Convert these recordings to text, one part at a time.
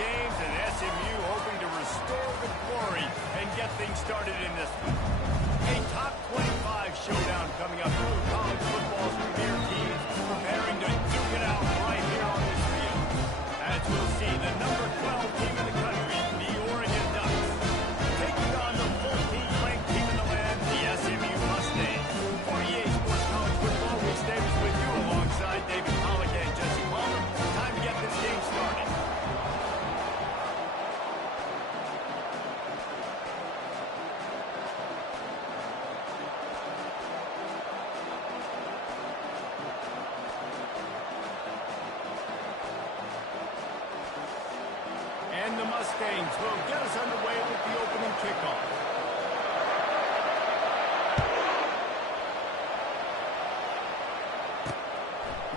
James, and SMU hoping to restore the glory and get things started in this one. A top 25 showdown coming up. Two college football's premier teams preparing to duke it out right here on this field. As we'll see, the number 12 team in the country, the Oregon Ducks, taking on the 14th ranked team in the land, the SMU Mustangs. 48 Sports College Football, Rich Davis with you alongside David Pollock and Jesse Palmer. Time to get this game started. And the Mustangs will get us underway with the opening kickoff.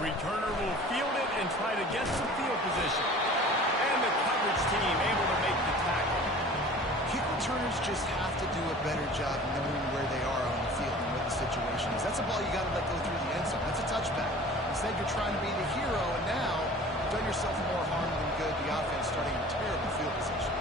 Returner will field it and try to get some field position. And the coverage team able to make the tackle. Kick returners just have to do a better job knowing where they are on the field and what the situation is. That's a ball you got to let go through the end zone. That's a touchback. Instead, you're trying to be the hero, and now you've done yourself more harm than good. The offense starting in terrible field position.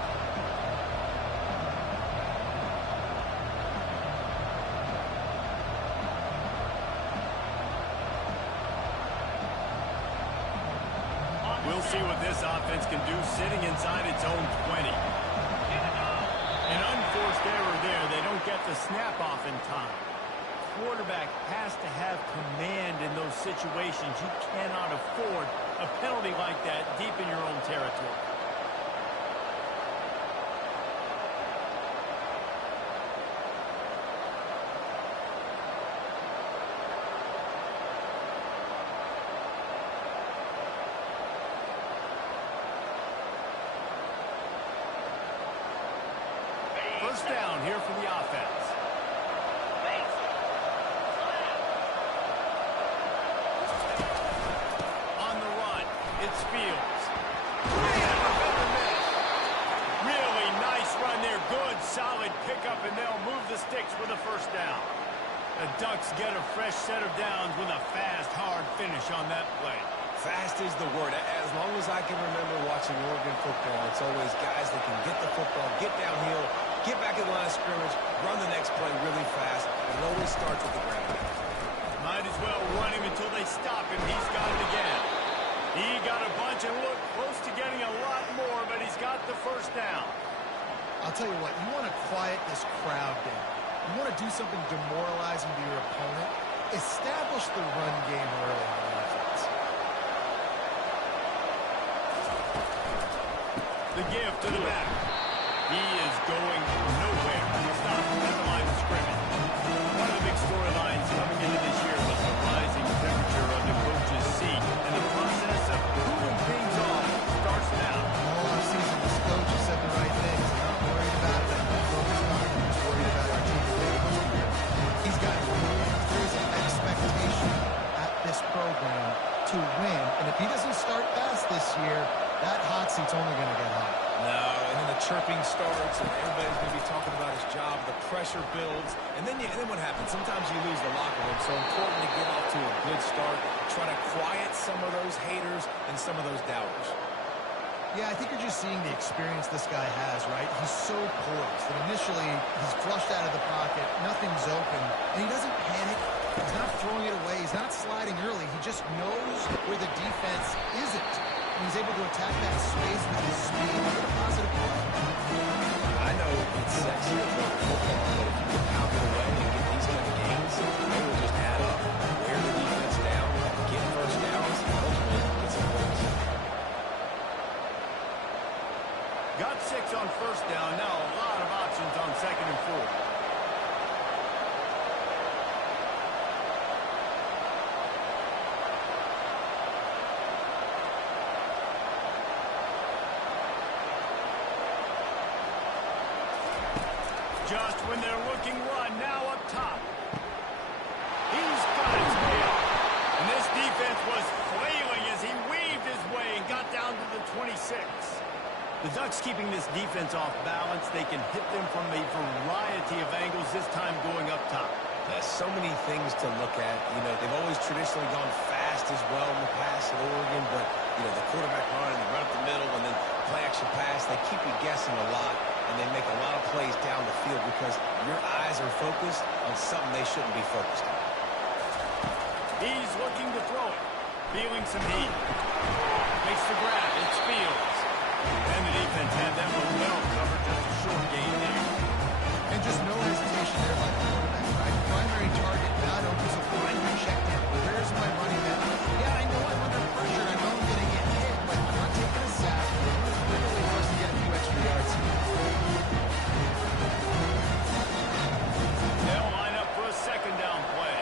We'll see what this offense can do sitting inside its own 20. An unforced error there. They don't get the snap off in time. Quarterback has to have command in those situations. You cannot afford a penalty like that deep in your own territory. First down here for the offense. On the run, it's Fields. Really nice run there. Good, solid pickup, and they'll move the sticks for the first down. The Ducks get a fresh set of downs with a fast, hard finish on that play. Fast is the word. As long as I can remember watching Oregon football, it's always guys that can get the football, get downhill, get back in the line of scrimmage, run the next play really fast, and it always starts with the ground. Might as well run him until they stop him. He's got it again. He got a bunch and looked close to getting a lot more, but he's got the first down. I'll tell you what, you want to quiet this crowd down. You want to do something demoralizing to your opponent. Establish the run game early on offense. The give to the back. He is going nowhere. Stop at the line of scrimmage. One of the big storylines coming into this year was the rising temperature of the coach's seat, and the process of cooling things off starts now. All offseason, this coach has said the right things. I'm not worried about it. I'm not focused on it. I'm just worried about our team. He's got to win. There's an expectation at this program to win, and if he doesn't start fast this year, that hot seat's only going to get hot. No, and then the chirping starts, and everybody's going to be talking about his job. The pressure builds, and then what happens? Sometimes you lose the locker room, so important to get off to a good start. Try to quiet some of those haters and some of those doubters. Yeah, I think you're just seeing the experience this guy has, right? He's so poised that initially he's flushed out of the pocket, nothing's open, and he doesn't panic. He's not throwing it away. He's not sliding early. He just knows where the defense isn't. And he's able to attack that space with his speed with a positive play. I know it's sexy to play football, but if you can pound it away and get these kind of games, they will just add up. Wear the defense down, get first downs, and ultimately get some points. Got 6 on first down. Now a lot of options on second and 4. Just when they're looking run, now up top. He's got his way up. And this defense was flailing as he weaved his way and got down to the 26. The Ducks keeping this defense off balance. They can hit them from a variety of angles, this time going up top. There's so many things to look at. You know, they've always traditionally gone fast as well in the past at Oregon, but the quarterback run and the run up the middle and then play action pass. They keep you guessing a lot, and they make a lot of plays down the field because your eyes are focused on something they shouldn't be focused on. He's looking to throw it. Feeling some heat. Makes the grab. It's Fields. And the defense had that one well covered. Just a short gain there. And just no hesitation there by the quarterback, right? Primary target, not open, so primary check down. Where's my money back? Yeah, I know I'm under pressure. I know I'm going to get hit, but I'm not taking a sack. Really wants to get a few extra yards here. They'll line up for a second down play.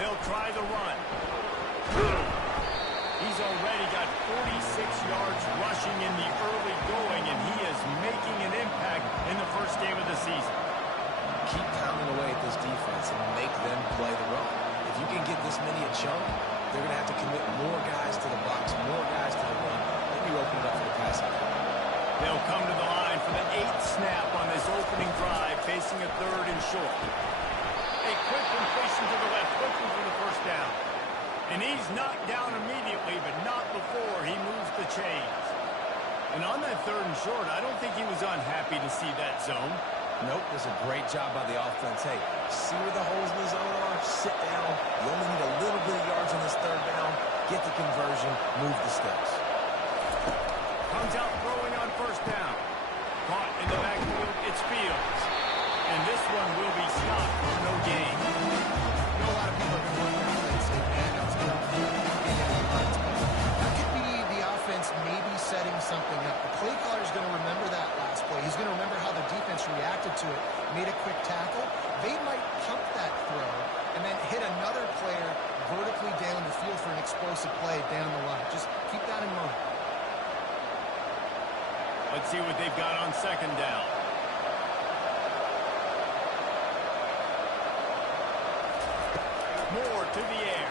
They'll try the run. He's already got 46 yards rushing in the early going, and he is making an impact in the first game of the season. Keep pounding away at this defense and make them play the run. If you can get this many a chunk, they're going to have to commit more guys to the box, more guys to the run. Then you open it up for the passing game. They'll come to the line for the 8th snap on this opening drive, facing a 3rd and short. A quick completion to the left, looking for the first down. And he's knocked down immediately, but not before he moves the chains. And on that 3rd and short, I don't think he was unhappy to see that zone. Nope, does a great job by the offense. Hey, see where the holes in the zone are? Sit down. You only need a little bit of yards on this 3rd down. Get the conversion. Move the sticks. Comes out throwing on first down. Caught in the backfield, it's Fields. And this one will be stopped for no gain. You know, a lot of people have been wondering if they say, man, that's tough. That could be the offense maybe setting something up. The play caller is going to remember that last play. He's going to remember how the defense reacted to it, made a quick tackle. They might pump that throw and then hit another player vertically down the field for an explosive play down the line. Just keep that in mind. Let's see what they've got on second down. Moore to the air.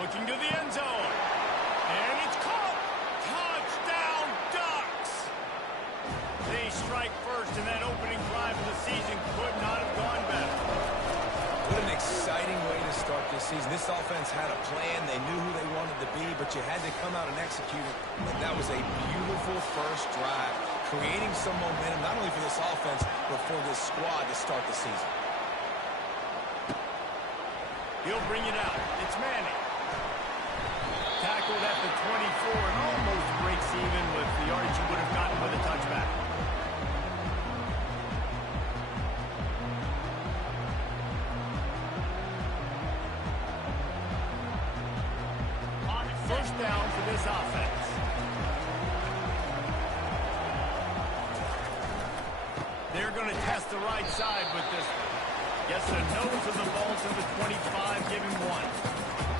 Looking to the end zone. And it's caught. Touchdown, Ducks. They strike first, and that opening drive of the season could not have gone better. What an exciting way to start this season. This offense had a plan. They knew who they wanted to be, but you had to come out and execute it. And that was a beautiful first drive, creating some momentum, not only for this offense, but for this squad to start the season. He'll bring it out. It's Manning. Tackled at the 24 and almost breaks even with the yardage he would have gotten with a touchback. First down for this offense. They're going to test the right side with this one. Gets the nose of the ball to the 25, giving 1.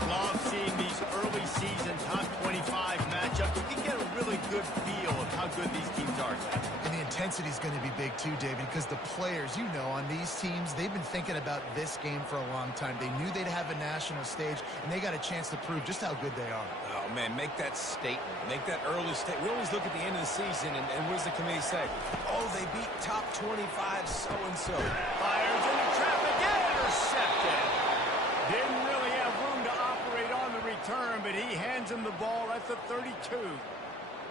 Love seeing these early season top 25 matchups. You can get a really good feel of how good these teams are. And the intensity is going to be big too, David, because the players, you know, on these teams, they've been thinking about this game for a long time. They knew they'd have a national stage, and they got a chance to prove just how good they are. Oh, man, make that statement. Make that early statement. We always look at the end of the season, and what does the committee say? Oh, they beat top 25 so-and-so. Fires into traffic and intercepted. Didn't really have room to operate on the return, but he hands him the ball at the 32.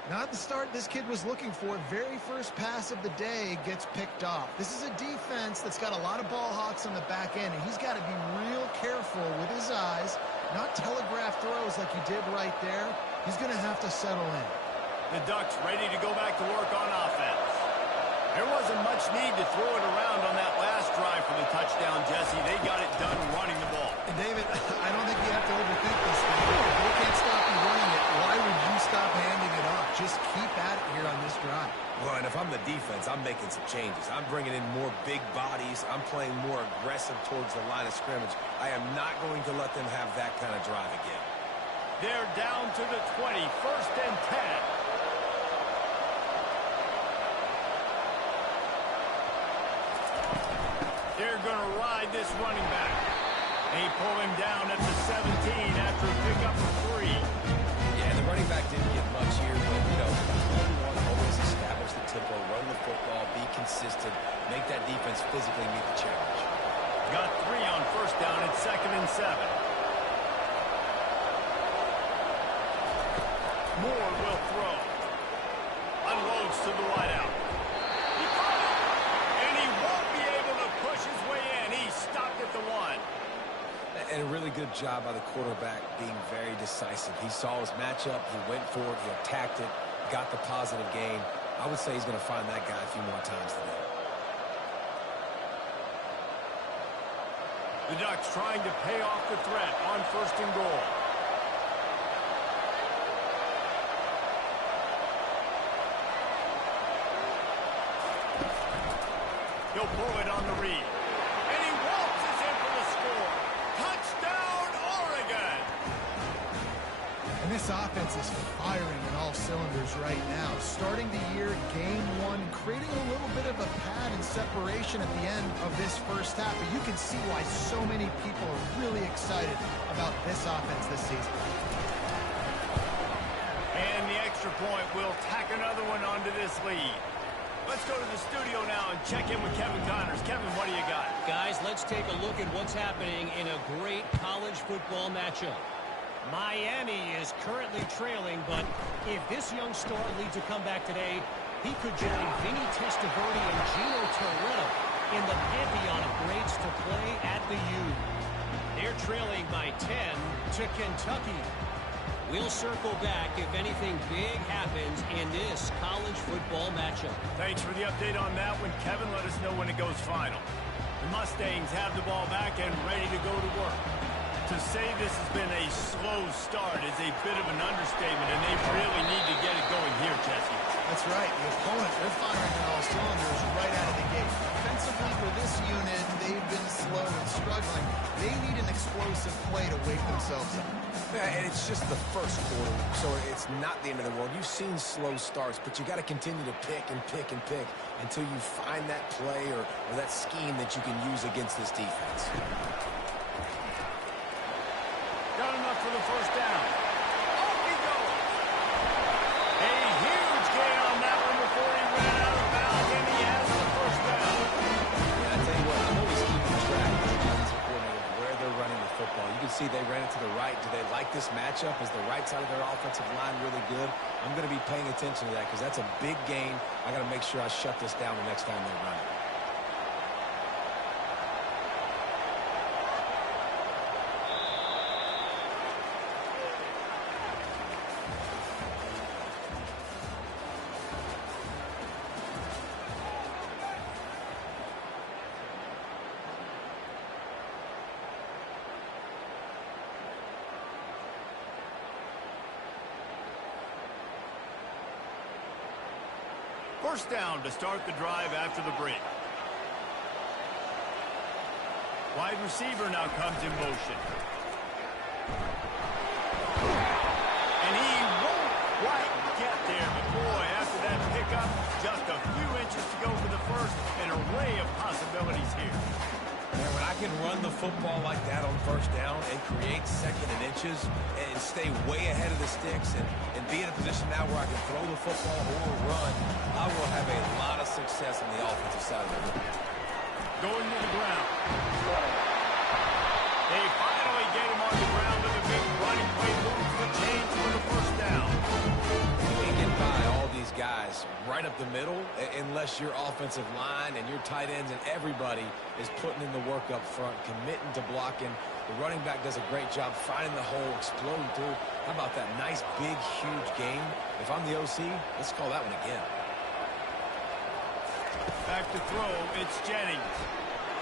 Not the start this kid was looking for. Very first pass of the day gets picked off. This is a defense that's got a lot of ball hawks on the back end, and he's got to be real careful with his eyes, not telegraph throws like he did right there. He's going to have to settle in. The Ducks ready to go back to work on offense. There wasn't much need to throw it around on that last drive for the touchdown, Jesse. They got it done running the ball. And David, I don't think you have to overthink this thing. If they can't stop you running it, why would you stop handing it off? Just keep at it here on this drive. Well, and if I'm the defense, I'm making some changes. I'm bringing in more big bodies. I'm playing more aggressive towards the line of scrimmage. I am not going to let them have that kind of drive again. They're down to the 20, 1st and 10. They're going to ride this running back. They pull him down at the 17 after a pickup of 3. Yeah, the running back didn't get much here, but, you know, always establish the tempo, run the football, be consistent, make that defense physically meet the challenge. Got 3 on first down at 2nd and 7. Moore will throw. Unloads to the wideout. He caught it. And he won't be able to push his way in. He stopped at the 1. And a really good job by the quarterback being very decisive. He saw his matchup. He went for it. He attacked it. Got the positive gain. I would say he's going to find that guy a few more times today. The Ducks trying to pay off the threat on 1st and goal. He'll pull it on the read. And he waltzes in for the score. Touchdown, Oregon! And this offense is firing on all cylinders right now. Starting the year, game 1, creating a little bit of a pad and separation at the end of this first half. But you can see why so many people are really excited about this offense this season. And the extra point will tack another one onto this lead. Let's go to the studio now and check in with Kevin Connors. Kevin, what do you got? Guys, let's take a look at what's happening in a great college football matchup. Miami is currently trailing, but if this young star leads a comeback today, he could join Vinny Testaverde and Gino Torretta in the pantheon of greats to play at the U. They're trailing by 10 to Kentucky. We'll circle back if anything big happens in this college football matchup. Thanks for the update on that one, Kevin. Let us know when it goes final. The Mustangs have the ball back and ready to go to work. To say this has been a slow start is a bit of an understatement, and they really need to get it going here, Jesse. That's right. The opponent, they're firing on all cylinders right out of the gate. Offensively for this unit, they've been slow and struggling. They need an explosive play to wake themselves up. Yeah, and it's just the first quarter, so it's not the end of the world. You've seen slow starts, but you got to continue to pick and pick and pick until you find that play or that scheme that you can use against this defense. Got enough for the first down. Off he goes. A huge gain on that one before he ran out of bounds, and he has the first down. Yeah, I tell you what, I'm always keeping track as a defensive coordinator where they're running the football. You can see they ran it to the right. Do they like this matchup? Is the right side of their offensive line really good? I'm going to be paying attention to that because that's a big gain. I got to make sure I shut this down the next time they run it. First down to start the drive after the break. Wide receiver now comes in motion. And he won't quite get there. But boy, after that pickup, just a few inches to go for the first. An array of possibilities here. Man, when I can run the football like that on first down and create second and inches and stay way ahead of the sticks and be in a position now where I can throw the football or run, I will have a lot of success on the offensive side of the ball. Going to the ground. They finally get him on the ground with a big running play move to change for the first down. You can't get by all these guys right up the middle unless your offensive line and your tight ends and everybody is putting in the work up front, committing to blocking. The running back does a great job finding the hole, exploding through. How about that nice, big, huge gain? If I'm the OC, let's call that one again. Back to throw, it's Jennings.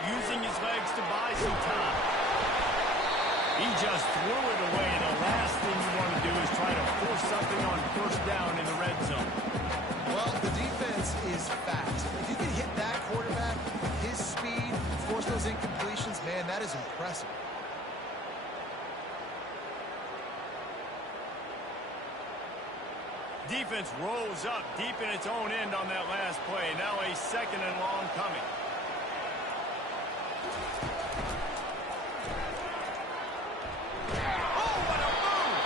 Using his legs to buy some time. He just threw it away. The last thing you want to do is try to force something on first down in the red zone. Well, the defense is fast. If you can hit that quarterback, his speed, force those incompletions, man, that is impressive. Defense rolls up deep in its own end on that last play. Now a second and long coming. Oh, what a move!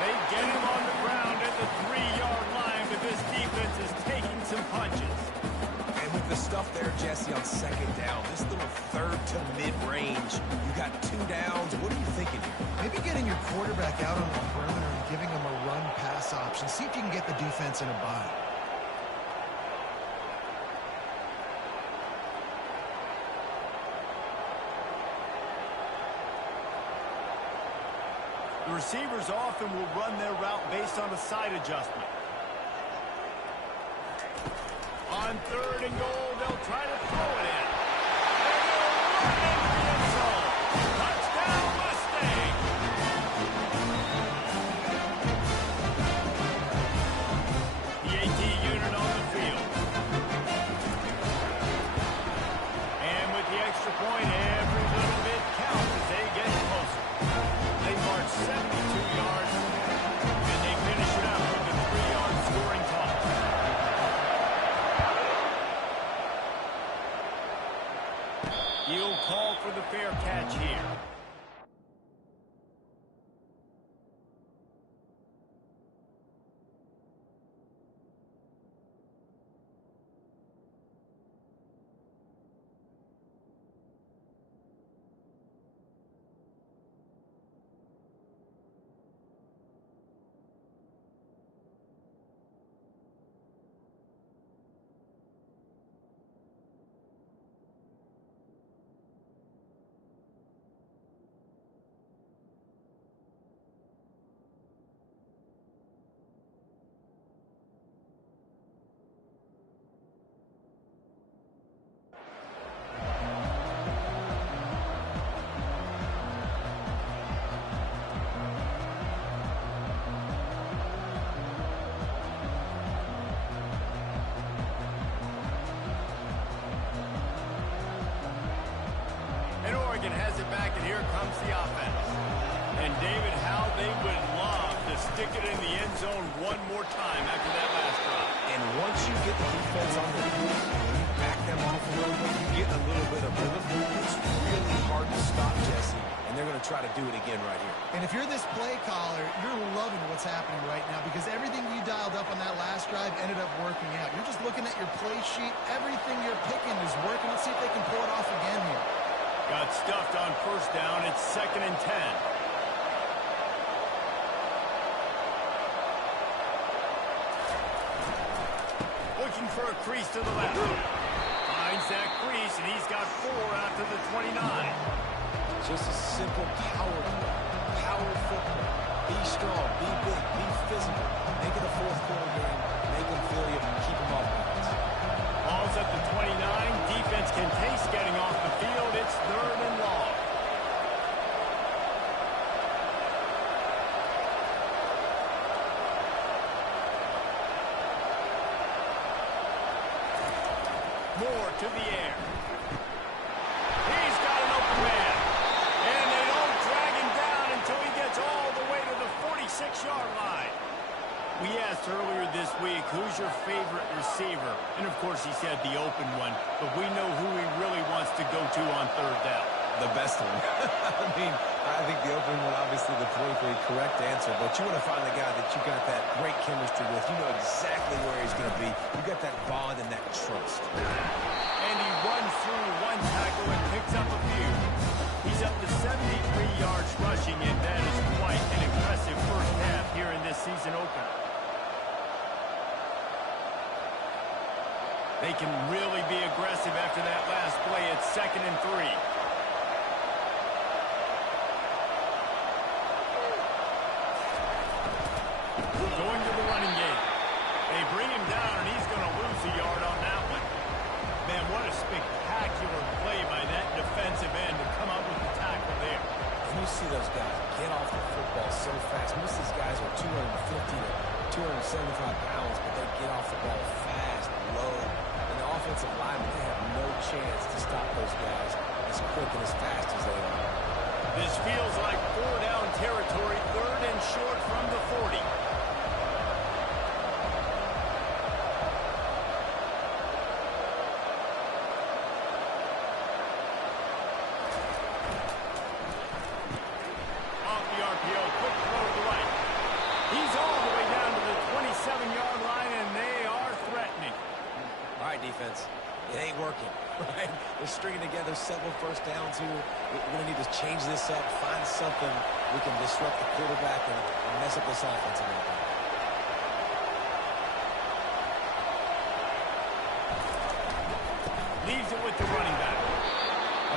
They get him on the ground at the 3-yard line, but this defense is taking some punches. And with the stuff there, Jesse, on second down, this little third to mid-range, you got 2 downs. What are you thinking here? Maybe getting your quarterback out on the perimeter and giving him a run-pass option. See if you can get the defense in a bind. The receivers often will run their route based on a side adjustment. On 3rd and goal, they'll try to throw it in. And they'll run into the end zone. Touchdown, Mustang! The AT unit on the field. And with the extra point, every little bit counts as they get closer. They march 72 yards, and they finish it up with a 3-yard scoring toss. He'll call for the fair catch here. Has it back, and here comes the offense. And David, how they would love to stick it in the end zone one more time after that last drive. And once you get the defense on the field, you back them off a little bit, you get a little bit of rhythm, it's really hard to stop, Jesse. And they're going to try to do it again right here. And if you're this play caller, you're loving what's happening right now because everything you dialed up on that last drive ended up working out. You're just looking at your play sheet. Everything you're picking is working. Let's see if they can pull it off again here. Got stuffed on 1st down. It's 2nd and 10. Looking for a crease to the left. Finds that crease, and he's got 4 out to the 29. Just a simple power play. Power football. Be strong, be big, be physical. Make it a 4th-quarter game. Make them feel you, keep them off balance. Ball's at the 29. Defense can taste getting off the field. It's 3rd and long. Moore to the air. He's got an open man. And they don't drag him down until he gets all the way to the 46-yard line. We asked earlier this week, who's your favorite receiver? And, of course, he said the open one. But we know who he really wants to go to on 3rd down. The best one. I mean, I think the open one, obviously the politically correct answer. But you want to find the guy that you got that great chemistry with. You know exactly where he's going to be. You got that bond and that trust. And he runs through one tackle and picks up a few. He's up to 73 yards rushing, and that is quite an impressive first half here in this season opener. They can really be aggressive after that last play. It's 2nd and 3. Going to the running game. They bring him down, and he's going to lose a yard on that one. Man, what a spectacular play by that defensive end to come up with the tackle there. You see those guys get off the football so fast. Most of these guys are 250 to 275 pounds, but they get off the ball fast, low. And the offensive linemen, they have no chance to stop those guys as quick and as fast as they are. This feels like 4-down territory, 3rd and short from the 40. Off the RPO, quick throw to the right. He's all the way down to the 27-yard line, and they are threatening. All right, defense. It ain't working, right? They're stringing together several first downs here. We're going to need to change this up, find something we can disrupt the quarterback and mess up this offense a little bit.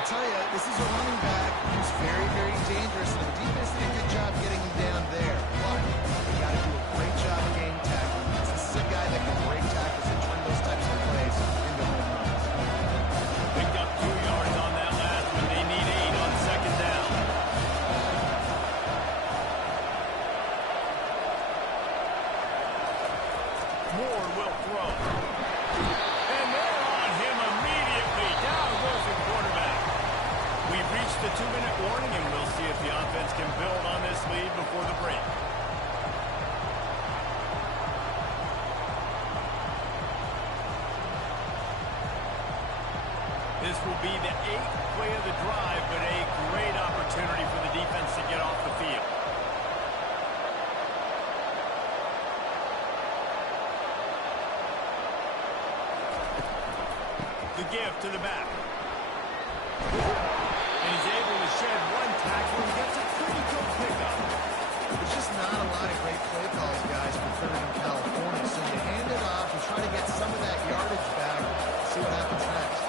I'll tell you, this is a running back who's very, very dangerous. And the defense did a good job getting him down there. But they got to do a great job game tackling. This is a guy that can break tackles and turn those types of plays into home runs. Picked up 2 yards on that last one. They need 8 on second down. Moore will throw. And they're on him immediately. Down goes the quarterback. We've reached the 2-minute warning, and we'll see if the offense can build on this lead before the break. This will be the 8th play of the drive, but a great opportunity for the defense to get off the field. The give to the back. And he's able to shed 1 tackle and gets a pretty good pickup. There's just not a lot of great play calls, guys, for third in California. So you hand it off and try to get some of that yardage back. See what happens next.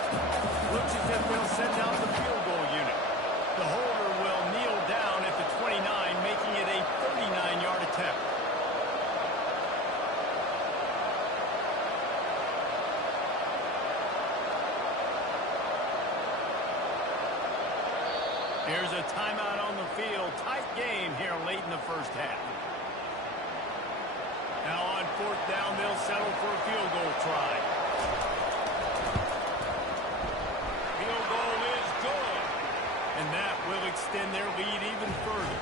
Looks as if they'll send out the field goal unit. The holder will kneel down at the 29, making it a 39-yard attempt. Here's a timeout on the field. Tight game here late in the first half. Now on 4th down, they'll settle for a field goal try. Field goal is good. And that will extend their lead even further.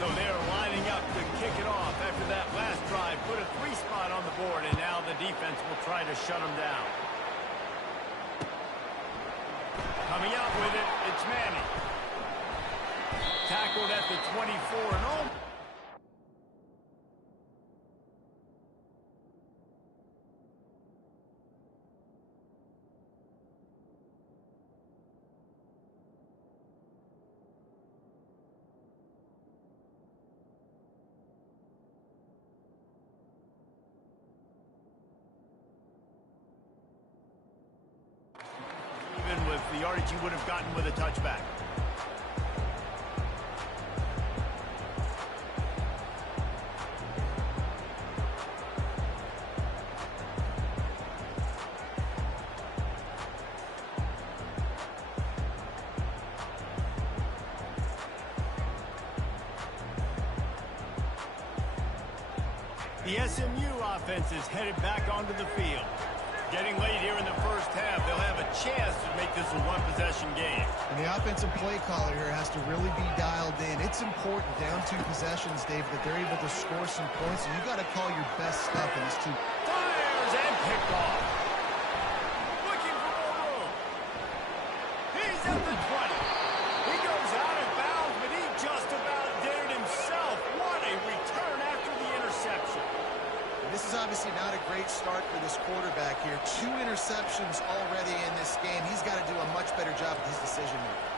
So they're lining up to kick it off after that last drive. Put a 3 spot on the board, and now the defense will try to shut them down. Coming out with it, it's Manning. Tackled at the 24 and home. Even with the yardage you would have gotten with a touchback. The SMU offense is headed back onto the field. Getting late here in the first half, they'll have a chance to make this a 1-possession game. And the offensive play caller here has to really be dialed in. It's important down 2 possessions, Dave, that they're able to score some points. And you got to call your best stuff in this 2. Fires and picked off. Looking for more room. He's at the 20. He goes out of bounds, but he just about did it himself. What a return after the interception. This is obviously not a great start for this quarterback here. 2 interceptions already in this game. He's got to do a much better job with his decision making.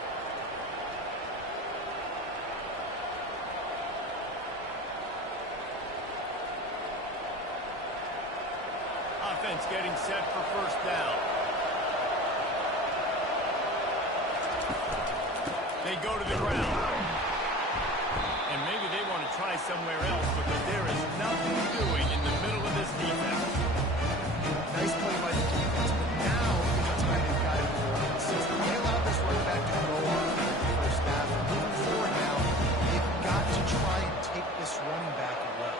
Offense getting set for first down. They go to the ground. And maybe they want to try somewhere else because there is nothing doing in the middle of this defense. Nice play by the defense, but now is the time they've got to be more consistent. They allowed this running back to go on in the first half. And moving forward now, they've got to try and take this running back away.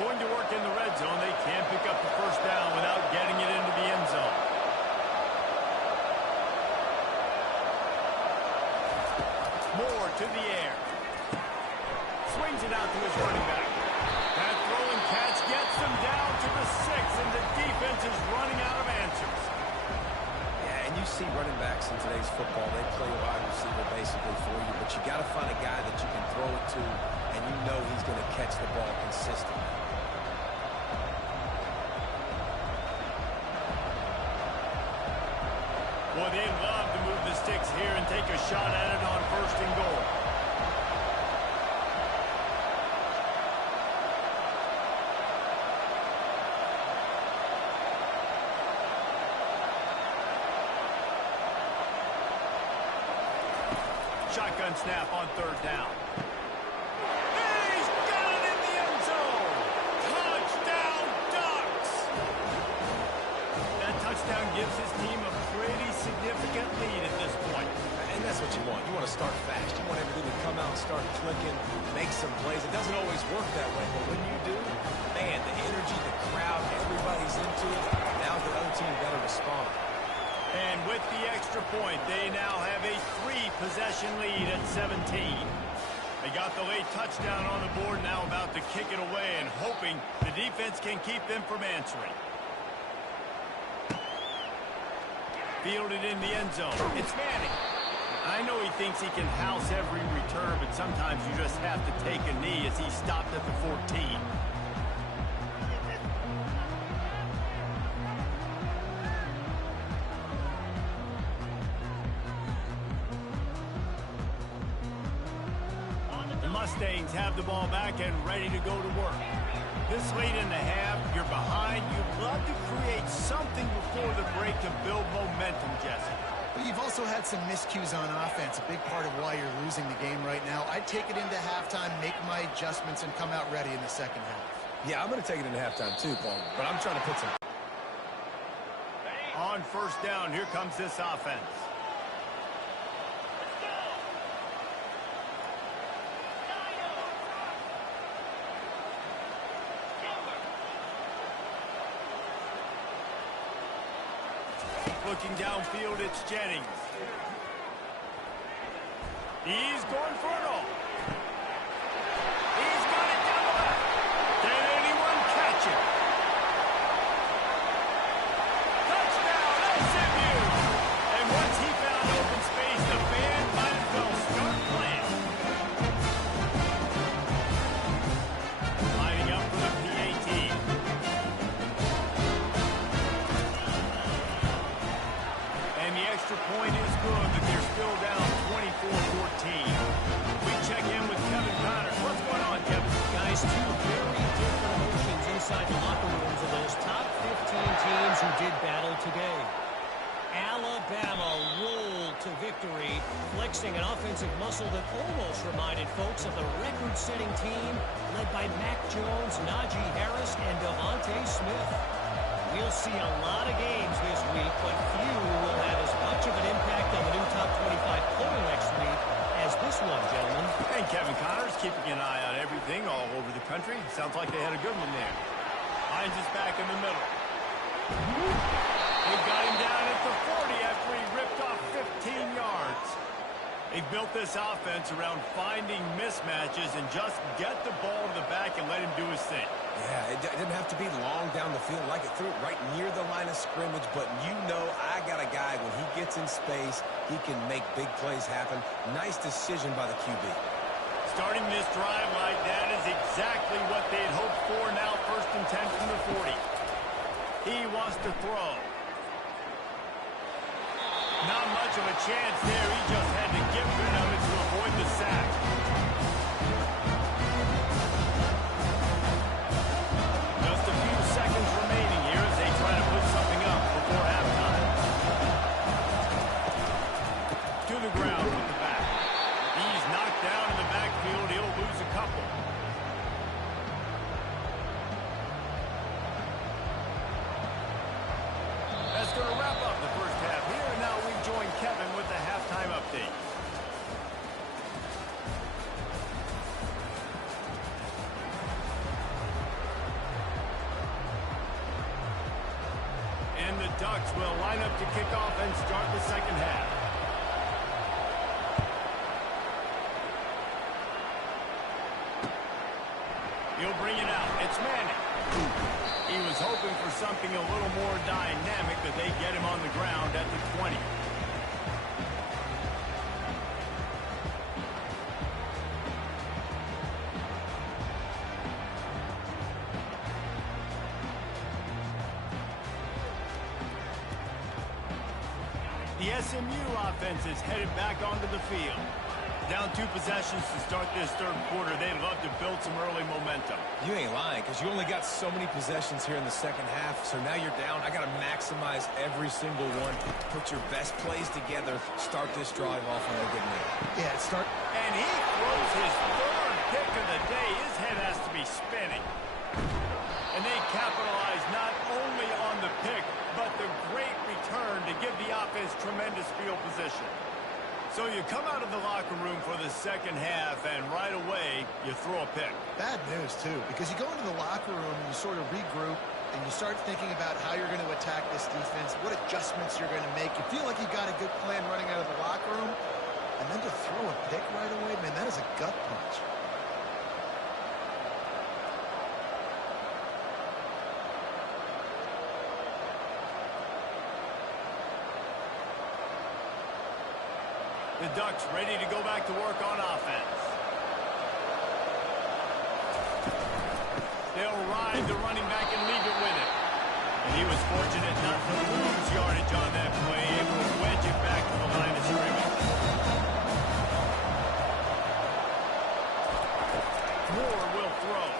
Going to work in the red zone, they can't pick up the first down without getting it into the end zone. Moore to the air. Swings it out to his running back. That throwing catch gets him down to the 6, and the defense is running out of answers. Yeah, and you see running backs in today's football, they play a wide receiver basically for you, but you got to find a guy that you can throw it to, and you know he's going to catch the ball consistently. Boy, they love to move the sticks here and take a shot at it on 1st and goal. shotgun snap on third down. He's got it in the end zone. Touchdown, Ducks. That touchdown gives his team a pretty significant lead at this point. And that's what you want. You want to start fast. You want everything to come out and start clicking, make some plays. It doesn't always work that way, but when you do, man, the energy, the crowd, everybody's into it. Now the other team better respond. And with the extra point, they now have a 3-possession lead at 17. They got the late touchdown on the board, now about to kick it away and hoping the defense can keep them from answering. Fielded in the end zone. It's Manning. I know he thinks he can house every return, but sometimes you just have to take a knee as he stopped at the 14. The Mustangs have the ball back and ready to go to work. This late in the half, you're behind. You'd love to create something before the break to build momentum, Jesse. But you've also had some miscues on offense, a big part of why you're losing the game right now. I'd take it into halftime, make my adjustments, and come out ready in the second half. Yeah, I'm going to take it into halftime too, Paul, but I'm trying to put some... On first down, here comes this offense. Looking downfield, it's Jennings. He's going for it all. He's got it down the left. Can anyone catch it? Touchdown, SMU! And once he found open space, the band might as well start playing. Lining up for the PAT. And the extra point is good, but they're still down 24-14. We check in with Kevin Connors. What's going on, Kevin? Guys, two very different emotions inside the locker rooms of those top 15 teams who did battle today. Alabama rolled to victory, flexing an offensive muscle that almost reminded folks of the record-setting team led by Mac Jones, Najee Harris, and Devontae Smith. We'll see a lot of games this week, but few will have as much of an impact on the new top 25 poll next week as this one, gentlemen. And Kevin Connors keeping an eye on everything all over the country. Sounds like they had a good one there. Hines is back in the middle. They got him down at the 40 after he ripped off 15 yards. They built this offense around finding mismatches and just get the ball to the back and let him do his thing. Yeah, it didn't have to be long down the field. Like it threw it right near the line of scrimmage, but you know I got a guy, when he gets in space, he can make big plays happen. Nice decision by the QB. Starting this drive like that is exactly what they had hoped for. Now 1st and 10 from the 40. He wants to throw. Not much of a chance there. He just had to get rid of it to avoid the sack. Just a few seconds remaining here as they try to put something up before halftime. To the ground with the back. He's knocked down in the backfield. He'll lose a couple. That's going to wrap up the first half here. And now we join Kevin with the halftime update. And the Ducks will line up to kick off and start the second half. He'll bring it out. It's Manning. He was hoping for something a little more dynamic, but they get him on the ground at the 20. The SMU offense is headed back onto the field. Down 2 possessions to start this third quarter. They'd love to build some early momentum. You ain't lying, because you only got so many possessions here in the second half, so now you're down. I got to maximize every single one. Put your best plays together. Start this drive off on a good note. Yeah, start. And he throws his third pick of the day. His head has to be spinning. And they capitalize not only on the pick, but the great return to give the offense tremendous field position. So you come out of the locker room for the second half, and right away, you throw a pick. Bad news, too, because you go into the locker room and you sort of regroup, and you start thinking about how you're going to attack this defense, what adjustments you're going to make. You feel like you got a good plan running out of the locker room, and then to throw a pick right away, man, that is a gut punch. The Ducks ready to go back to work on offense. They'll ride the running back and leave it with it. And he was fortunate not to lose yardage on that play, able to wedge it back to the line of scrimmage. Moore will throw.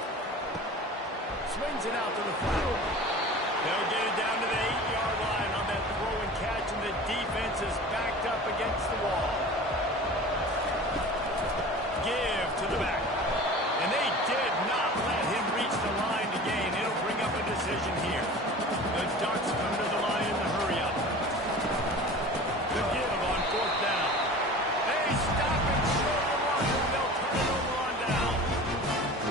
Swings it out to the flat. They'll get it down to the 8-yard line on that throw and catch, and the defense is backed up against the wall. Give to the back. And they did not let him reach the line to gain. It'll bring up a decision here. The Ducks come to the line in the hurry up. The give on 4th down. They stop and short the runner. They'll turn it over on down.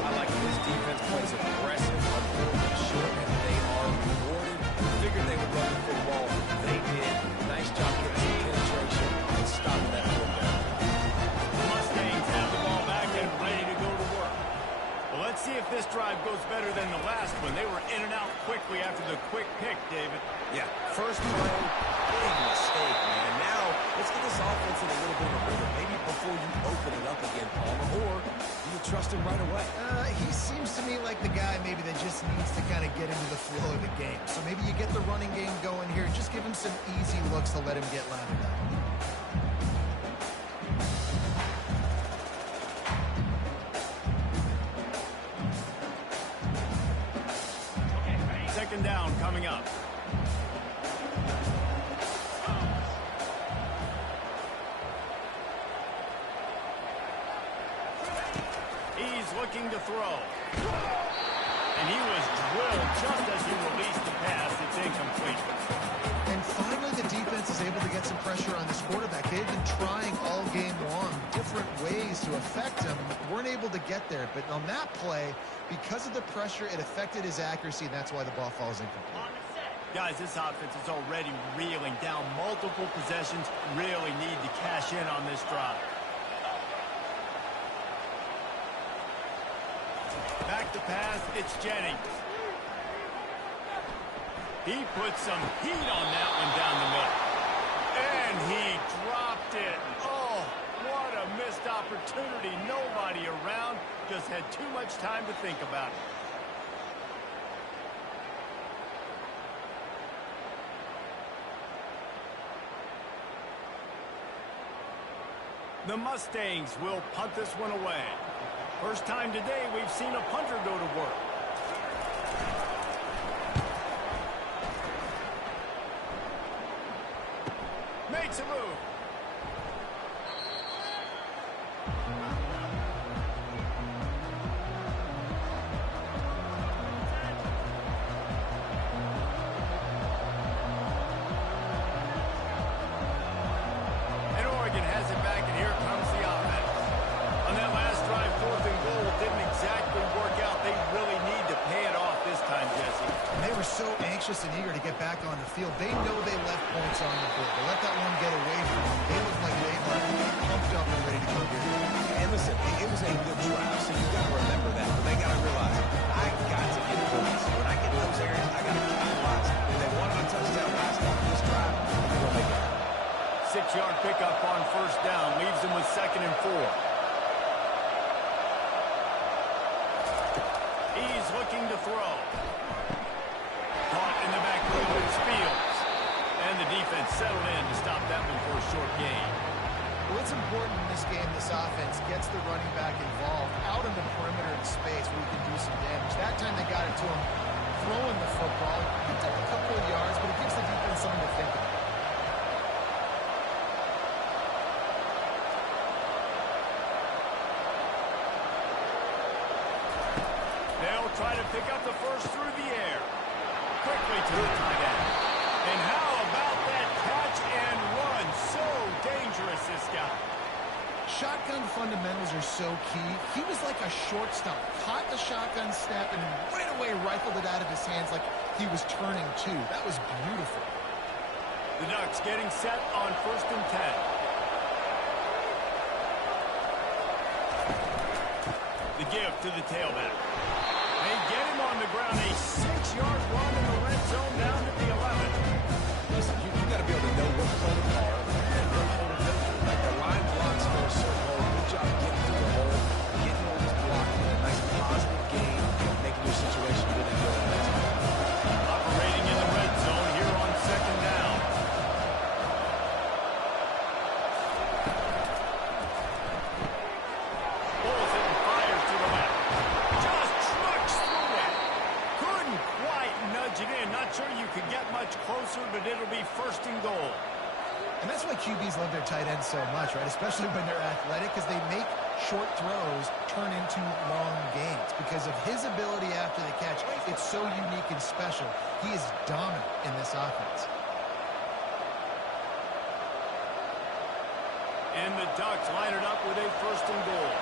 I like this defense plays aggressive on 4th and short, and they are rewarded. Figured they would run the football. They did. Nice job getting some penetration and stopping that 4th down. The Mustangs have the ball back and ready to go to work. Well, let's see if this drive goes better than the last one. They were in and out quickly after the quick pick, David. Yeah, first play, big mistake, man. Now, let's get this offense in a little bit of a rhythm. Maybe before you open it up again, Palmer, or do you trust him right away? He seems to me like the guy maybe that just needs to kind of get into the flow of the game. So maybe you get the running game going here. Just give him some easy looks to let him get lathered up. Second down coming up. He's looking to throw. And he was drilled just as he released the pass. It's incomplete. And finally, the defense is able to get some pressure on this quarterback. They've been trying all game long different ways to affect him. Weren't able to get there. But on that play, because of the pressure, it affected his accuracy, and that's why the ball falls incomplete. Guys, this offense is already reeling down multiple possessions. Really need to cash in on this drive. Back to pass, it's Jennings. He put some heat on that one down the middle. And he dropped it. Oh, what a missed opportunity. Nobody around. Just had too much time to think about it. The Mustangs will punt this one away. First time today we've seen a punter go to work. Makes a move. And Oregon has it back, and here comes the offense. On that last drive, 4th and goal didn't exactly work out. They really need to pay it off this time, Jesse. And they were so anxious and eager to get back on the field. They know they left points on the board. They let that one get away from them. They look like they are pumped up and ready to go here. And listen, it was a good drive, so you got to remember that. But they got to realize, I got to get points. When I get in those areas, I got to capitalize. If they wanted a touchdown last time this drive, they're going to make it. 6-yard pickup on first down. Leaves them with 2nd and 4. He's looking to throw. Caught in the backfield is Fields. And the defense settled in to stop that one for a short gain. Well, it's important in this game this offense gets the running back involved out in the perimeter of space where he can do some damage. That time they got it to him throwing the football. Picked up a couple of yards, but it gives the defense something to think about. They'll try to pick up the first through the air. Quickly to the tight end. And how about that catch and run? So dangerous, this guy. Shotgun fundamentals are so key. He was like a shortstop. Caught the shotgun snap and right away rifled it out of his hands like he was turning two. That was beautiful. The Ducks getting set on 1st and 10. The give to the tailback. They get him on the ground. A 6-yard run in the red zone down to the 11. Listen, you got to be able to know what play to call and hold a defender. Like the line blocks for a certain hole. Good job getting through the hole, getting all this blocking. A nice positive game, making your situation really good. Operating in the red zone here on 2nd down. Pulls it and fires to the left. Just trucks through it. Couldn't quite nudge it in. Not sure you could get much closer, but it'll be 1st and goal. And that's why QBs love their tight ends so much, right? Especially when they're athletic, because they make short throws turn into long gains. Because of his ability after the catch, it's so unique and special. He is dominant in this offense. And the Ducks line it up with a 1st and goal.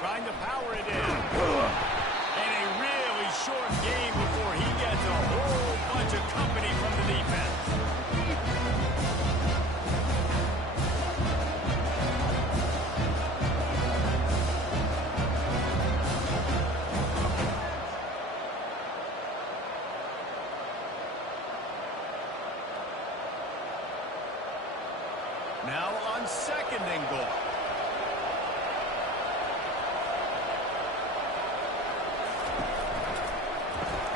Trying to power it in. And a really short game before he gets a whole bunch of company from the defense. Now on 2nd and goal.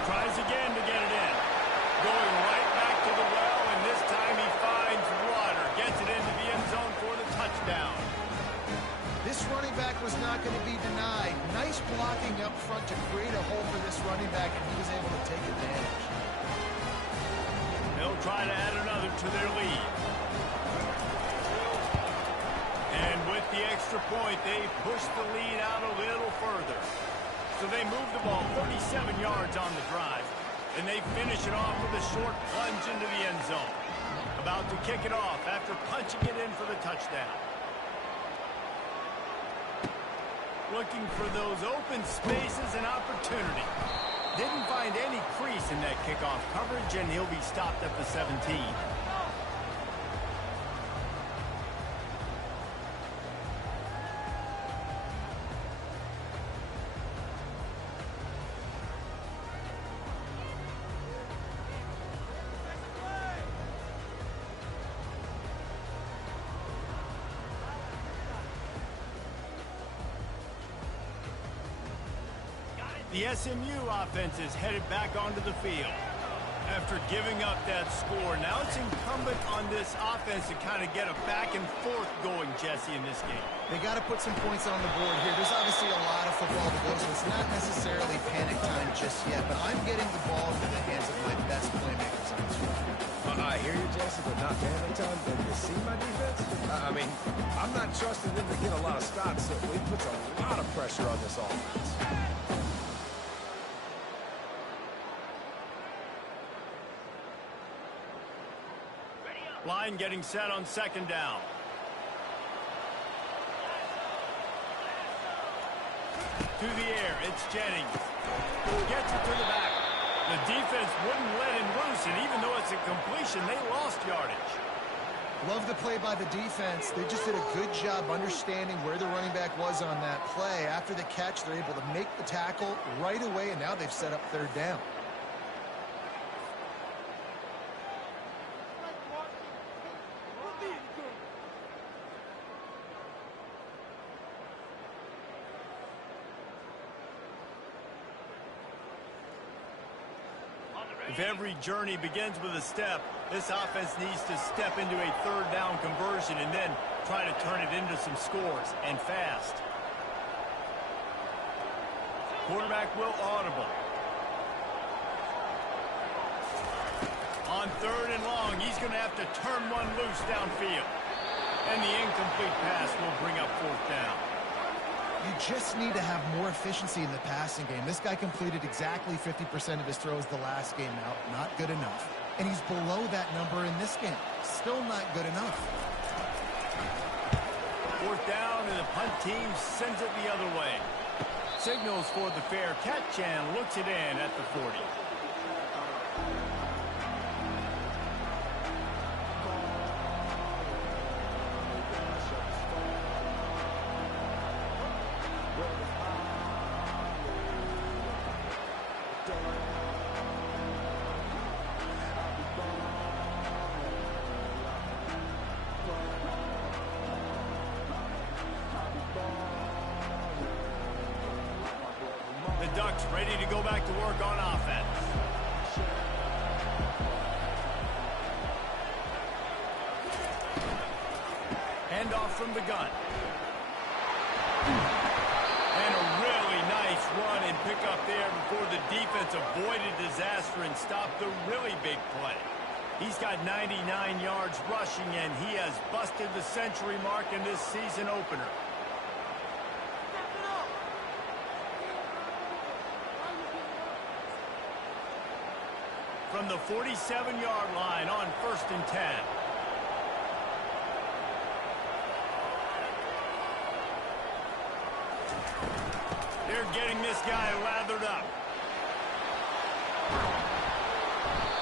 Tries again to get it in. Going right back to the well, and this time he finds water. Gets it into the end zone for the touchdown. This running back was not going to be denied. Nice blocking up front to create a hole for this running back, and he was able to take advantage. They'll try to add another to their lead. And with the extra point, they push the lead out a little further. So they move the ball 37 yards on the drive, and they finish it off with a short plunge into the end zone. About to kick it off after punching it in for the touchdown. Looking for those open spaces and opportunity. Didn't find any crease in that kickoff coverage, and he'll be stopped at the 17. The SMU offense is headed back onto the field. After giving up that score, now it's incumbent on this offense to kind of get a back and forth going, Jesse, in this game. They got to put some points on the board here. There's obviously a lot of football to go, so it's not necessarily panic time just yet, but I'm getting the ball into the hands of my best playmakers on this one. I hear you, Jesse, but not panic time. And you see my defense? I mean, I'm not trusting them to get a lot of stops, so it puts a lot of pressure on this offense. Line getting set on 2nd down. To the air, it's Jennings. Gets it to the back. The defense wouldn't let him loose, and even though it's a completion, they lost yardage. Love the play by the defense. They just did a good job understanding where the running back was on that play. After the catch, they're able to make the tackle right away, and now they've set up 3rd down. If every journey begins with a step, this offense needs to step into a third down conversion and then try to turn it into some scores, and fast. Quarterback will audible. On third and long, he's going to have to turn one loose downfield. And the incomplete pass will bring up fourth down. You just need to have more efficiency in the passing game. This guy completed exactly 50% of his throws the last game out. Not good enough. And he's below that number in this game. Still not good enough. Fourth down, and the punt team sends it the other way. Signals for the fair catch and looks it in at the 40. The Ducks ready to go back to work on offense. Handoff from the gun. And a really nice run and pick up there before the defense avoided disaster and stopped the really big play. He's got 99 yards rushing, and he has busted the century mark in this season opener. From the 47-yard line on 1st and 10. They're getting this guy lathered up.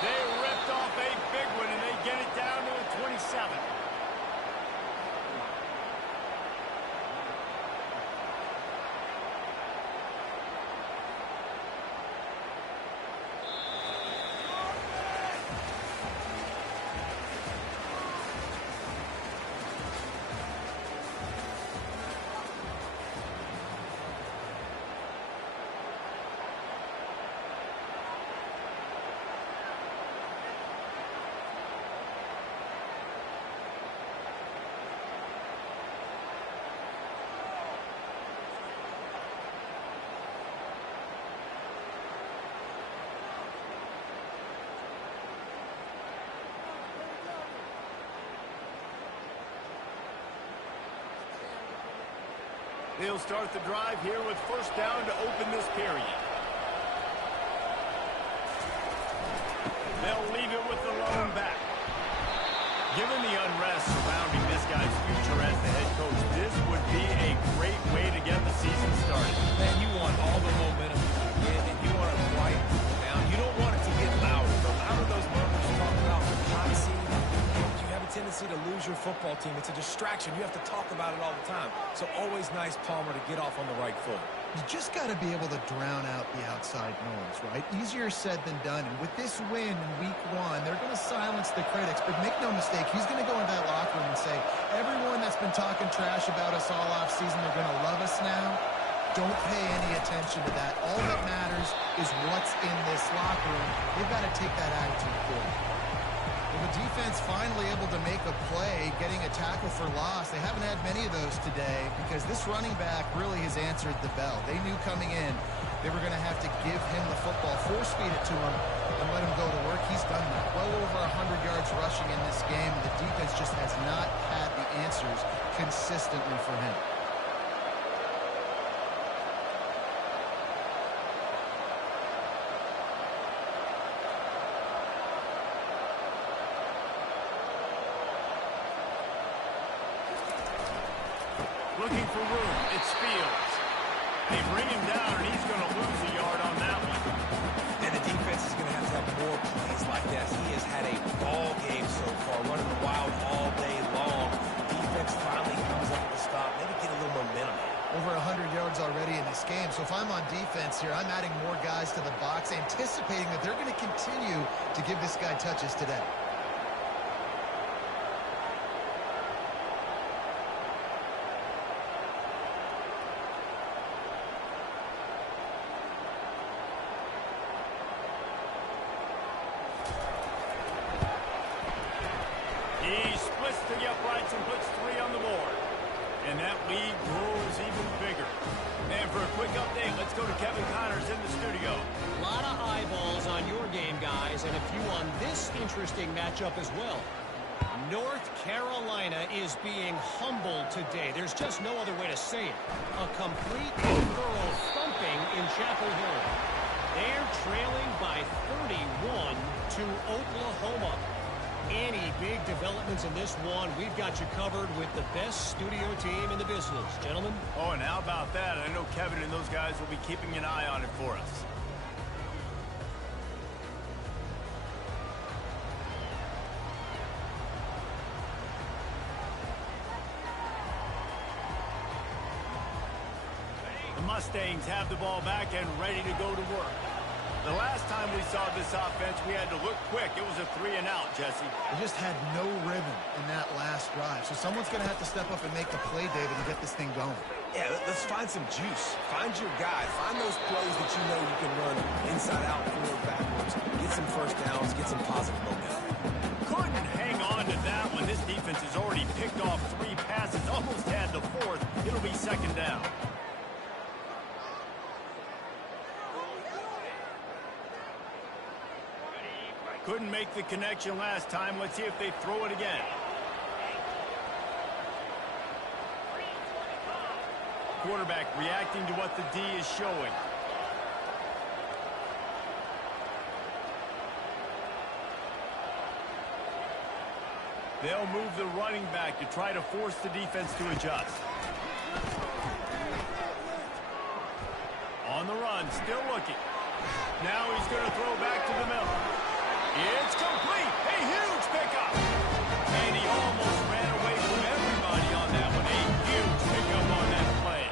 They ripped off a big one, and they get it down to the 27. They'll start the drive here with first down to open this period. They'll leave it with the lone back. Given the unrest surrounding this guy's future as the head coach, this would be a great way to get the season started. Man, you want all the momentum you can get, and you want to quiet people down. You don't want it to get louder. The louder those murmurs you talk about the hot seat, you have a tendency to lose your football team. It's a distraction. You have to talk about it all the time. So always nice, Palmer, to get off on the right foot. You just got to be able to drown out the outside noise, right? Easier said than done. And with this win in week one, they're going to silence the critics. But make no mistake, he's going to go into that locker room and say, everyone that's been talking trash about us all off season, they're going to love us now. Don't pay any attention to that. All that matters is what's in this locker room. They've got to take that attitude forward. Well, the defense finally able to make a play, getting a tackle for loss. They haven't had many of those today because this running back really has answered the bell. They knew coming in they were going to have to give him the football, force-feed it to him, and let him go to work. He's done that. Well over 100 yards rushing in this game. The defense just has not had the answers consistently for him. Looking for room. It's Fields. They bring him down, and he's going to lose a yard on that one. And the defense is going to have more plays like that. He has had a ball game so far, running the wild all day long. Defense finally comes up with a stop. Maybe get a little momentum. Over 100 yards already in this game. So if I'm on defense here, I'm adding more guys to the box, anticipating that they're going to continue to give this guy touches today. and puts 3 on the board. And that lead grows even bigger. And for a quick update, let's go to Kevin Connors in the studio. A lot of eyeballs on your game, guys, and a few on this interesting matchup as well. North Carolina is being humbled today. There's just no other way to say it. A complete and thorough thumping in Chapel Hill. They're trailing by 31 to Oklahoma. Any big developments in this one, we've got you covered with the best studio team in the business. Gentlemen? Oh, and how about that? I know Kevin and those guys will be keeping an eye on it for us. The Mustangs have the ball back and ready to go to work. The last time we saw this offense, we had to look quick. It was a 3-and-out, Jesse. They just had no rhythm in that last drive. So someone's going to have to step up and make the play, David, and get this thing going. Yeah, let's find some juice. Find your guy. Find those plays that you know you can run inside out, forward, backwards. Get some first downs. Get some positive momentum. Couldn't hang on to that one. This defense has already picked off 3 passes. Almost had the 4th. It'll be 2nd down. Couldn't make the connection last time. Let's see if they throw it again. Quarterback reacting to what the D is showing. They'll move the running back to try to force the defense to adjust. On the run, still looking. Now he's going to throw back to the middle. It's complete. A huge pickup. And he almost ran away from everybody on that one. A huge pickup on that play.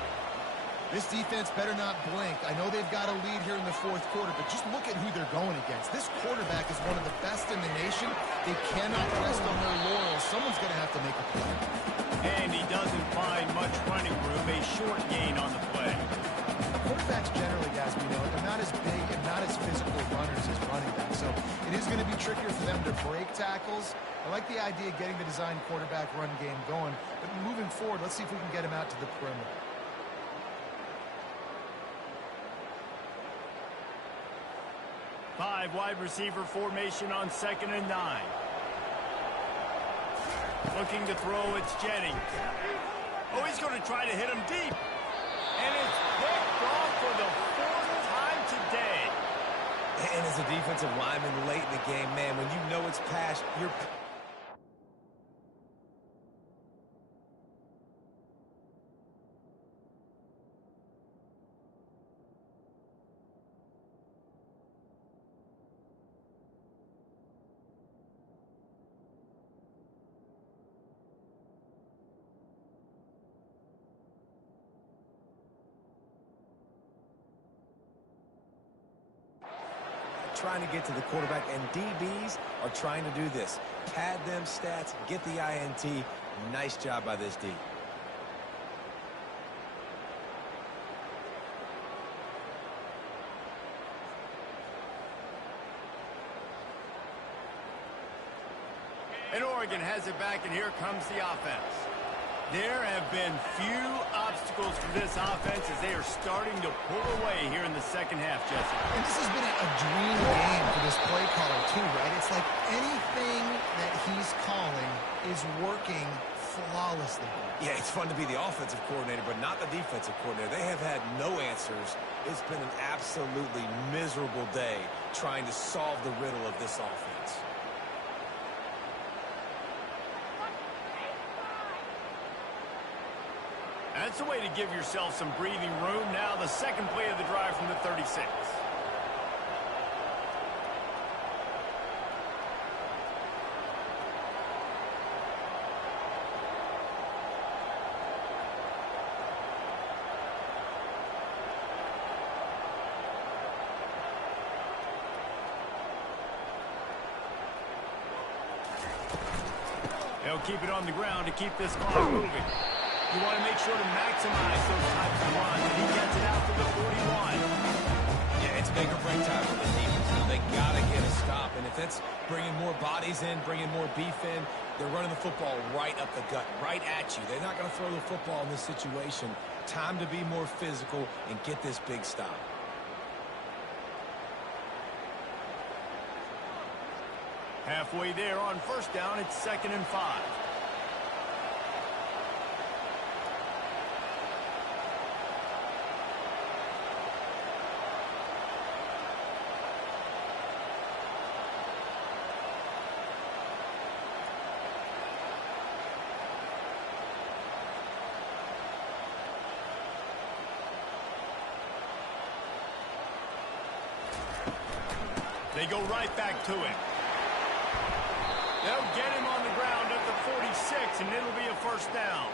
This defense better not blink. I know they've got a lead here in the 4th quarter, but just look at who they're going against. This quarterback is one of the best in the nation. They cannot rest on their laurels. Someone's going to have to make a play. And he doesn't find much running room. A short gain on the play. Quarterbacks generally, guys, we know, they're not as big and not as physical runners as running backs. So it is going to be trickier for them to break tackles. I like the idea of getting the design quarterback run game going. But moving forward, let's see if we can get him out to the perimeter. Five wide receiver formation on 2nd and 9. Looking to throw, it's Jennings. Oh, he's going to try to hit him deep. And it's picked off for the 4th time today. And as a defensive lineman late in the game, man, when you know it's past, you're... trying to get to the quarterback, and DBs are trying to do this. Pad them stats, get the INT. Nice job by this D. And Oregon has it back, and here comes the offense. There have been few obstacles for this offense as they are starting to pull away here in the 2nd half, Jesse. And this has been a dream game for this play caller, too, right? It's like anything that he's calling is working flawlessly. Yeah, it's fun to be the offensive coordinator, but not the defensive coordinator. They have had no answers. It's been an absolutely miserable day trying to solve the riddle of this offense. That's a way to give yourself some breathing room. Now the 2nd play of the drive from the 36. They'll keep it on the ground to keep this clock moving. You want to make sure to maximize those types of runs, and he gets it out to the 41. Yeah, it's make or break time for the defense. They got to get a stop, and if offense, bringing more bodies in, bringing more beef in. They're running the football right up the gut, right at you. They're not going to throw the football in this situation. Time to be more physical and get this big stop. Halfway there on first down, it's 2nd and 5. They go right back to it. They'll get him on the ground at the 46, and it'll be a first down.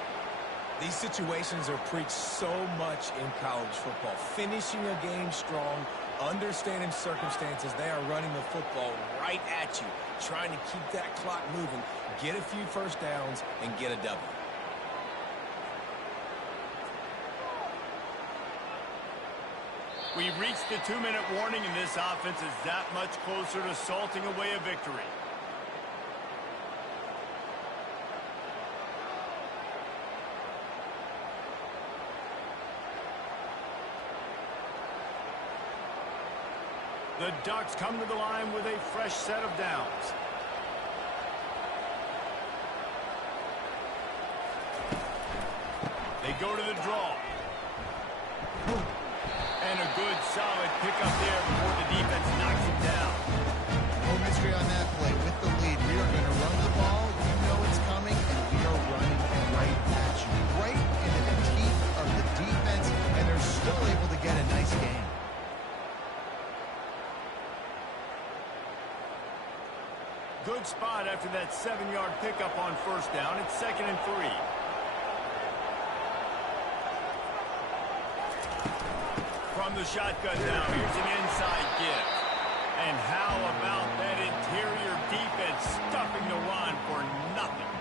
These situations are preached so much in college football. Finishing a game strong, understanding circumstances. They are running the football right at you, trying to keep that clock moving, get a few first downs, and get a W. We've reached the 2-minute warning, and this offense is that much closer to salting away a victory. The Ducks come to the line with a fresh set of downs. They go to the draw. And a good, solid pickup there before the defense knocks him down. No mystery on that play. With the lead, we are going to run the ball. You know it's coming, and we are running right at you. Right into the teeth of the defense, and they're still able to get a nice game. Good spot after that 7-yard pickup on first down. It's 2nd and 3. From the shotgun now, here's an inside give. And how about that interior defense stuffing the run for nothing?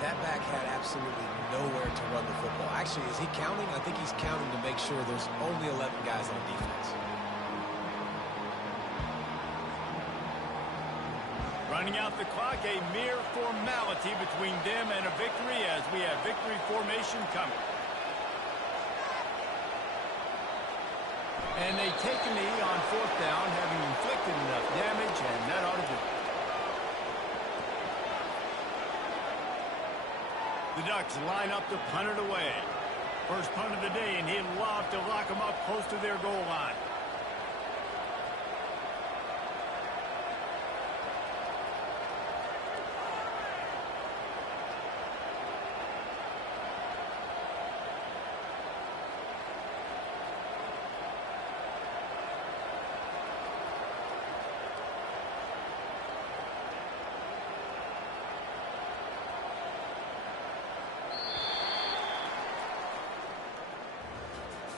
That back had absolutely nowhere to run the football. Actually, is he counting? I think he's counting to make sure there's only 11 guys on defense. Running out the clock, a mere formality between them and a victory as we have victory formation coming. And they take a knee on fourth down, having inflicted enough damage, and that ought to do it. The Ducks line up to punt it away. First punt of the day, and he'd love to lock them up close to their goal line.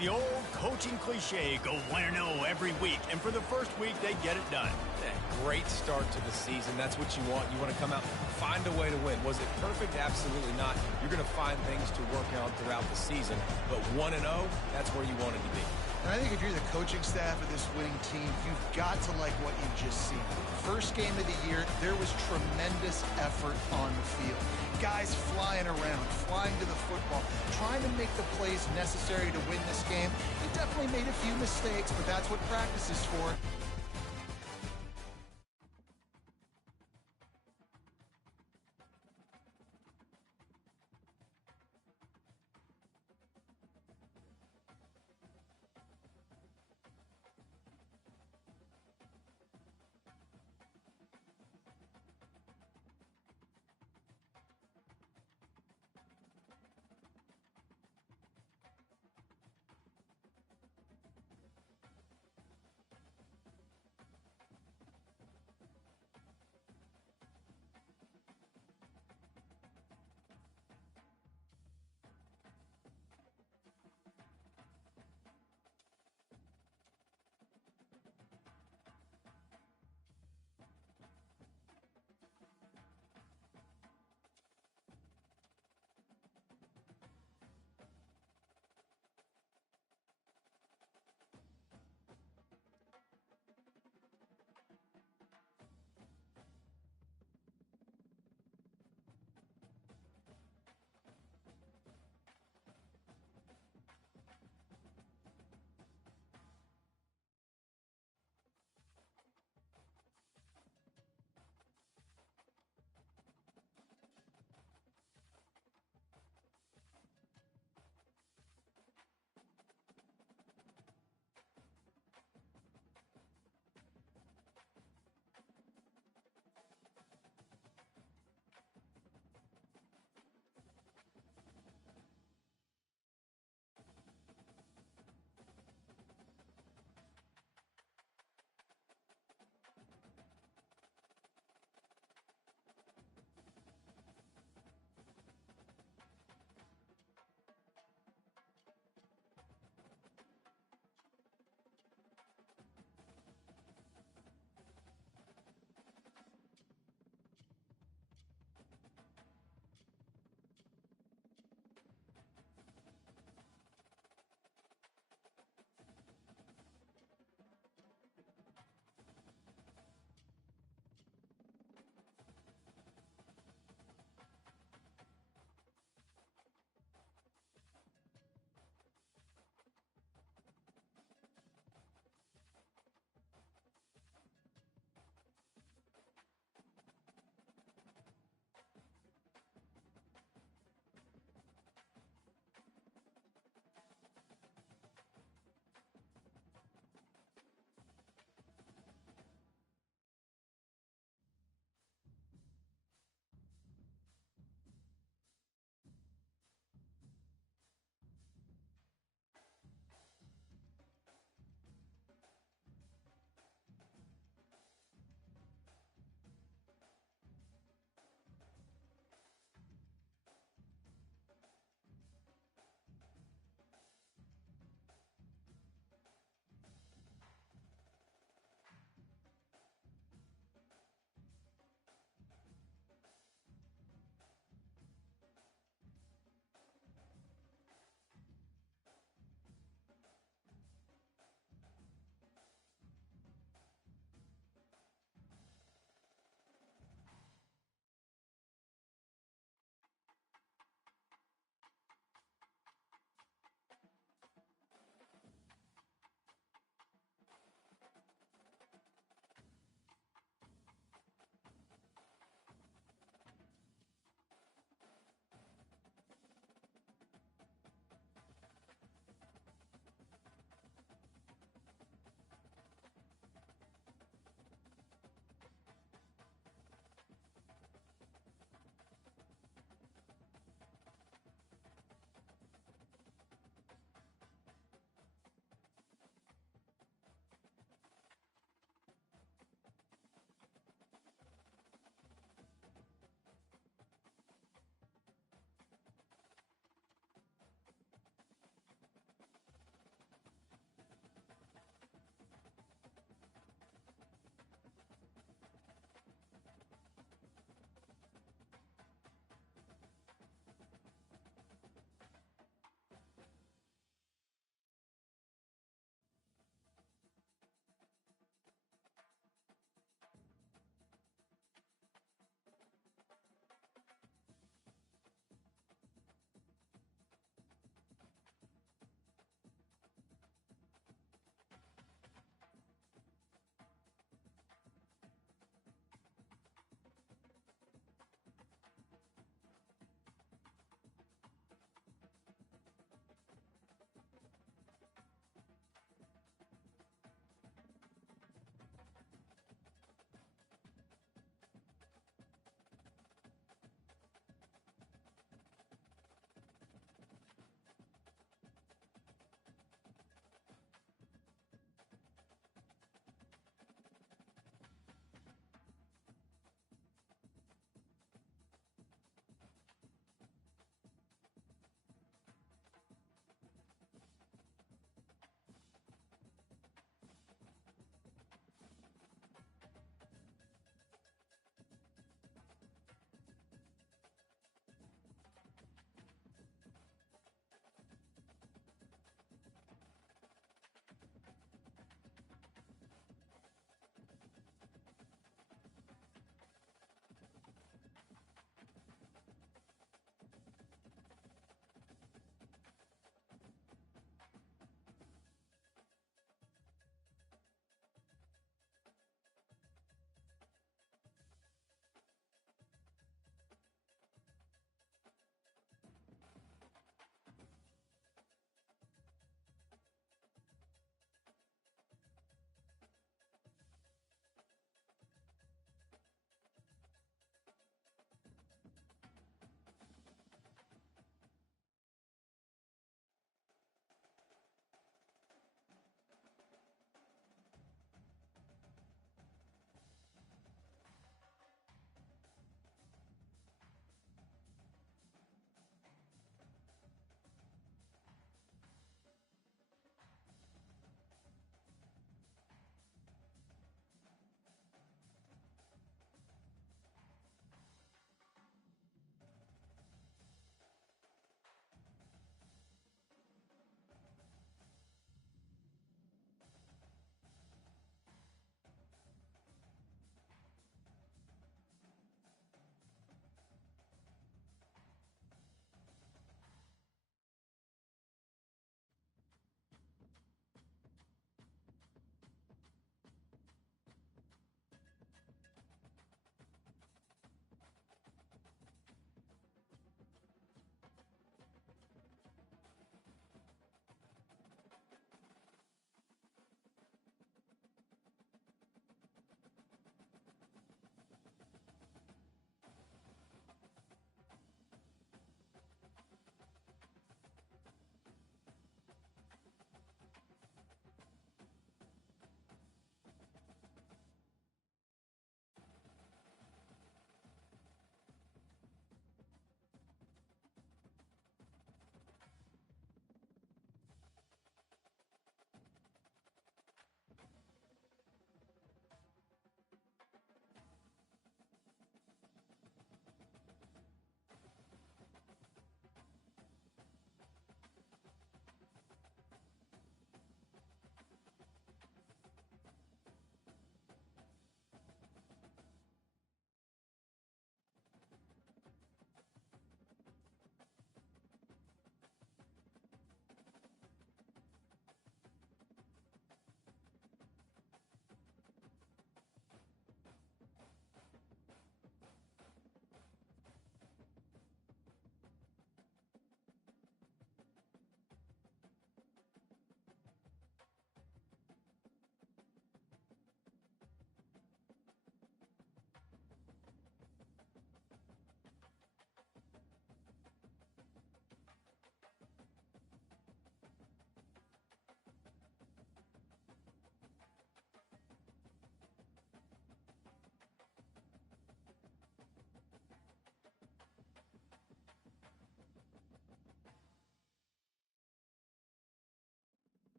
The old coaching cliche, go 1-0 every week. And for the first week, they get it done. Yeah, great start to the season. That's what you want. You want to come out, find a way to win. Was it perfect? Absolutely not. You're going to find things to work on throughout the season. But 1-0, that's where you want it to be. And I think if you're the coaching staff of this winning team, you've got to like what you've just seen. First game of the year, there was tremendous effort on the field. Guys flying around, flying to the football, trying to make the plays necessary to win this game. They definitely made a few mistakes, but that's what practice is for.